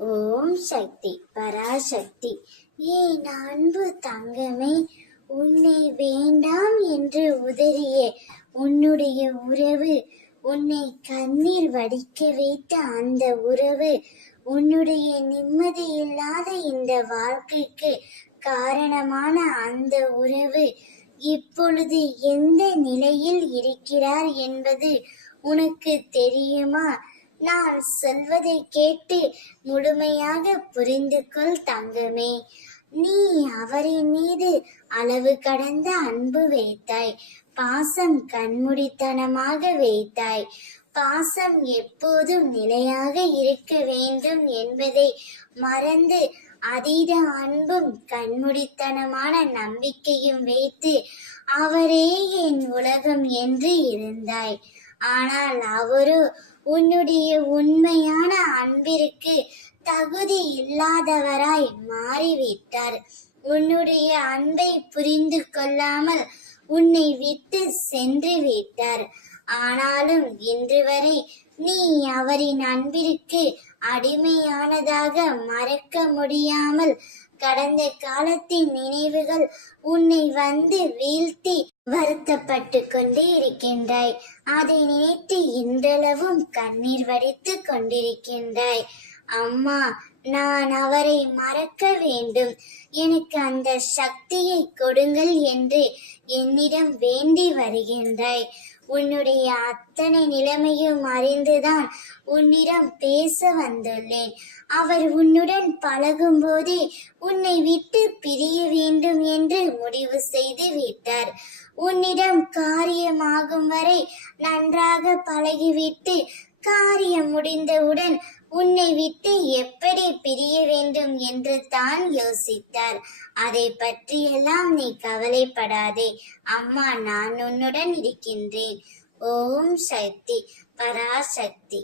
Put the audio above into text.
ஓம் சக்தி பராசக்தி. ஏன் அன்பு தங்கமே, உன்னை வேண்டாம் என்று உதறிய உன்னுடைய உறவு, உன்னை கண்ணீர் வடிக்க வைத்த அந்த உறவு, உன்னுடைய நிம்மதியில்லாத இந்த வாழ்க்கைக்கு காரணமான அந்த உறவு இப்பொழுது எந்த நிலையில் இருக்கிறார் என்பது உனக்கு தெரியுமா? நான் சொல்வதை கேட்டு முழுமையாக புரிந்து கொள் தங்கமே. நீ அவரின் மீது அளவு கடந்த அன்பு வைத்தாய், பாசம் கண்மூடித்தனமாக வைத்தாய். பாசம் எப்போதும் நிலையாக இருக்க வேண்டும் என்பதை மறந்து அதீத அன்பும் கண்மூடித்தனமான நம்பிக்கையும் வைத்து அவரே என் உலகம் என்று இருந்தாய். ஆனால் அவரோ உன்னுடைய உண்மையான அன்பிற்கு தகுதி இல்லாதவராய் மாறிவிட்டார். உன்னுடைய அன்பை புரிந்து கொள்ளாமல் உன்னை விட்டு சென்று விட்டார். ஆனாலும் இன்று வரை நீ அவரின் அன்பிற்கு அடிமையானதாக மறக்க முடியாமல் கடந்த காலத்தின் நினைவுகள் உன்னை வந்து வீழ்த்தி வருத்தப்பட்டு கொண்டே இருக்கின்றாய். அதை நினைத்து இன்றளவும் கண்ணீர் வடித்து கொண்டிருக்கின்றாய். அம்மா, நான் அவரை மறக்க வேண்டும், எனக்கு அந்த சக்தியை கொடுங்கள் என்று என்னிடம் வேண்டி வருகின்றாய். உன்னுடைய அத்தனை நிலைமையும் அறிந்துதான் உன்னிடம் பேச வந்துள்ளேன். அவர் உன்னுடன் பழகும் போதே உன்னை விட்டு பிரிய வேண்டும் என்று முடிவு செய்து விட்டார். உன்னிடம் காரியமாகும் வரை நன்றாக பழகிவிட்டு காரியம் முடிந்தவுடன் உன்னை விட்டு எப்படி பிரிய வேண்டும் என்று தான் யோசித்தார். அதை பற்றியெல்லாம் நீ கவலைப்படாதே அம்மா, நான் உன்னுடன் இருக்கின்றேன். ஓம் சக்தி பராசக்தி.